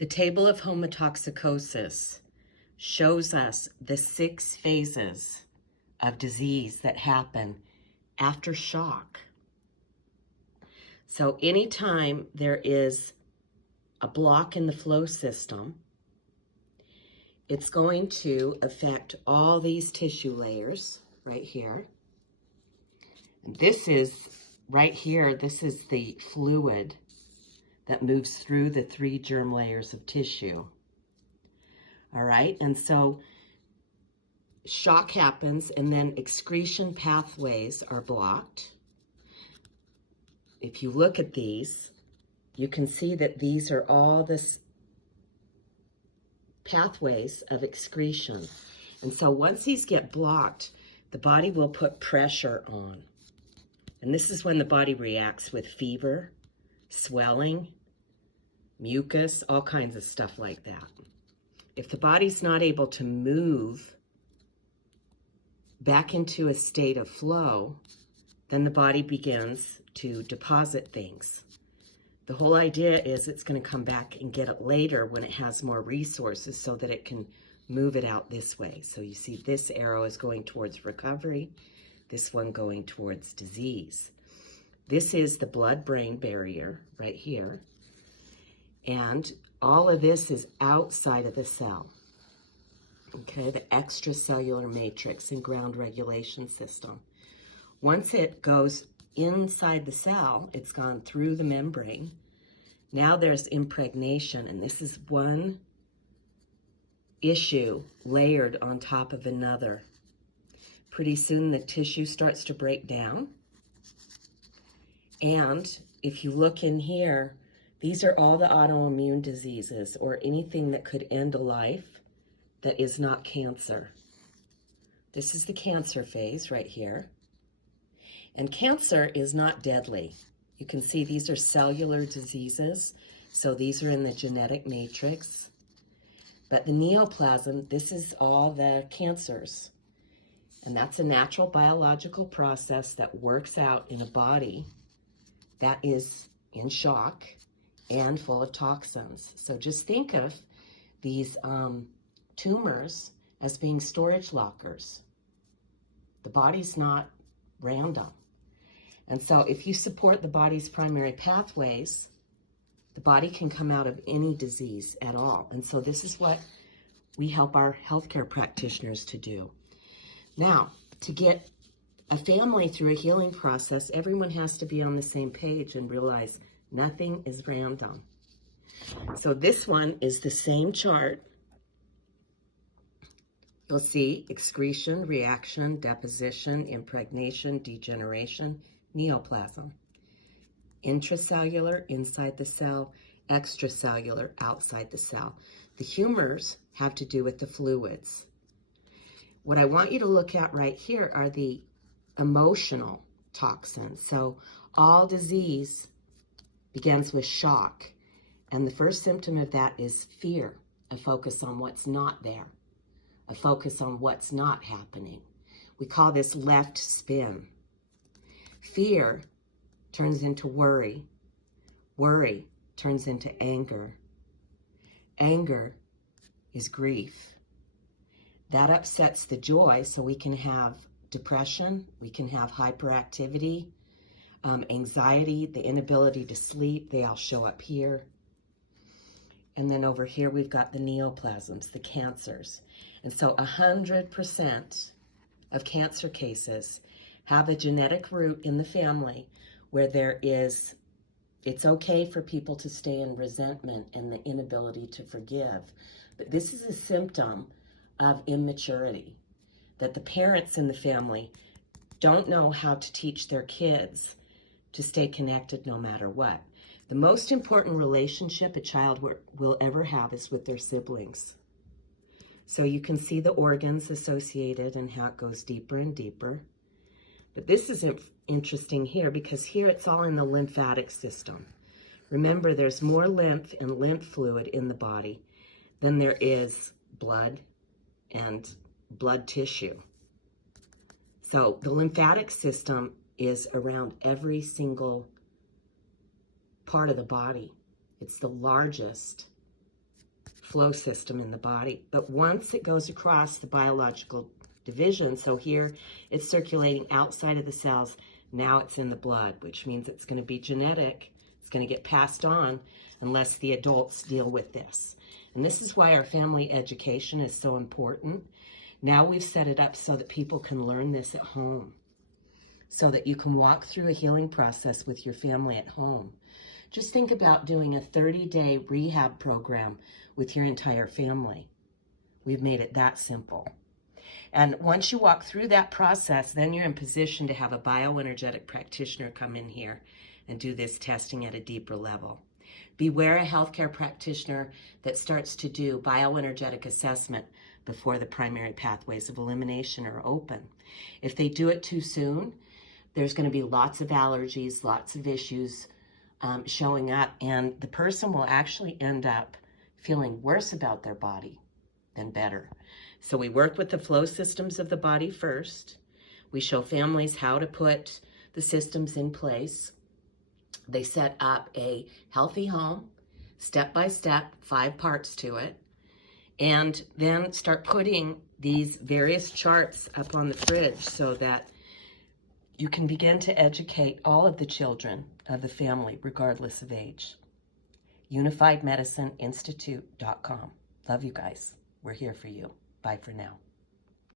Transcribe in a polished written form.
The table of homotoxicosis shows us the 6 phases of disease that happen after shock. So anytime there is a block in the flow system, it's going to affect all these tissue layers right here. And this is, right here, this is the fluid that moves through the 3 germ layers of tissue. All right, and so shock happens and then excretion pathways are blocked. If you look at these, you can see that these are all this pathways of excretion. And so once these get blocked, the body will put pressure on. And this is when the body reacts with fever, swelling, mucus, all kinds of stuff like that. If the body's not able to move back into a state of flow, then the body begins to deposit things. The whole idea is it's going to come back and get it later when it has more resources so that it can move it out this way. So you see this arrow is going towards recovery, this one going towards disease. This is the blood-brain barrier right here. And all of this is outside of the cell. Okay, the extracellular matrix and ground regulation system. Once it goes inside the cell, it's gone through the membrane. Now there's impregnation, and this is one issue layered on top of another. Pretty soon the tissue starts to break down. And if you look in here, these are all the autoimmune diseases or anything that could end a life that is not cancer. This is the cancer phase right here. And cancer is not deadly. You can see these are cellular diseases, so these are in the genetic matrix. But the neoplasm, this is all the cancers. And that's a natural biological process that works out in a body that is in shock and full of toxins. So just think of these tumors as being storage lockers. The body's not random. And so if you support the body's primary pathways, the body can come out of any disease at all. And so this is what we help our healthcare practitioners to do. Now, to get a family through a healing process, everyone has to be on the same page and realize nothing is random. So this one is the same chart. You'll see excretion, reaction, deposition, impregnation, degeneration, neoplasm. Intracellular, inside the cell, extracellular, outside the cell. The humors have to do with the fluids. What I want you to look at right here are the emotional toxins. So all disease begins with shock. And the first symptom of that is fear, a focus on what's not there, a focus on what's not happening. We call this left spin. Fear turns into worry. Worry turns into anger. Anger is grief. That upsets the joy, so we can have depression, we can have hyperactivity, anxiety, the inability to sleep, they all show up here. And then over here we've got the neoplasms, the cancers. And so 100% of cancer cases have a genetic root in the family where it's okay for people to stay in resentment and the inability to forgive. But this is a symptom of immaturity, that the parents in the family don't know how to teach their kids to stay connected no matter what. The most important relationship a child will ever have is with their siblings. So you can see the organs associated and how it goes deeper and deeper. But this is interesting here because here it's all in the lymphatic system. Remember, there's more lymph and lymph fluid in the body than there is blood and blood tissue. So the lymphatic system is around every single part of the body. It's the largest flow system in the body. But once it goes across the biological division, so here it's circulating outside of the cells, now it's in the blood, which means it's going to be genetic. It's going to get passed on unless the adults deal with this. And this is why our family education is so important. Now we've set it up so that people can learn this at home, so that you can walk through a healing process with your family at home. Just think about doing a 30-day rehab program with your entire family. We've made it that simple. And once you walk through that process, then you're in position to have a bioenergetic practitioner come in here and do this testing at a deeper level. Beware a healthcare practitioner that starts to do bioenergetic assessment before the primary pathways of elimination are open. If they do it too soon, there's going to be lots of allergies, lots of issues showing up, and the person will actually end up feeling worse about their body than better. So we work with the flow systems of the body first. We show families how to put the systems in place. They set up a healthy home, step by step, 5 parts to it, and then start putting these various charts up on the fridge so that you can begin to educate all of the children of the family, regardless of age. UnifiedMedicineInstitute.com. Love you guys. We're here for you. Bye for now.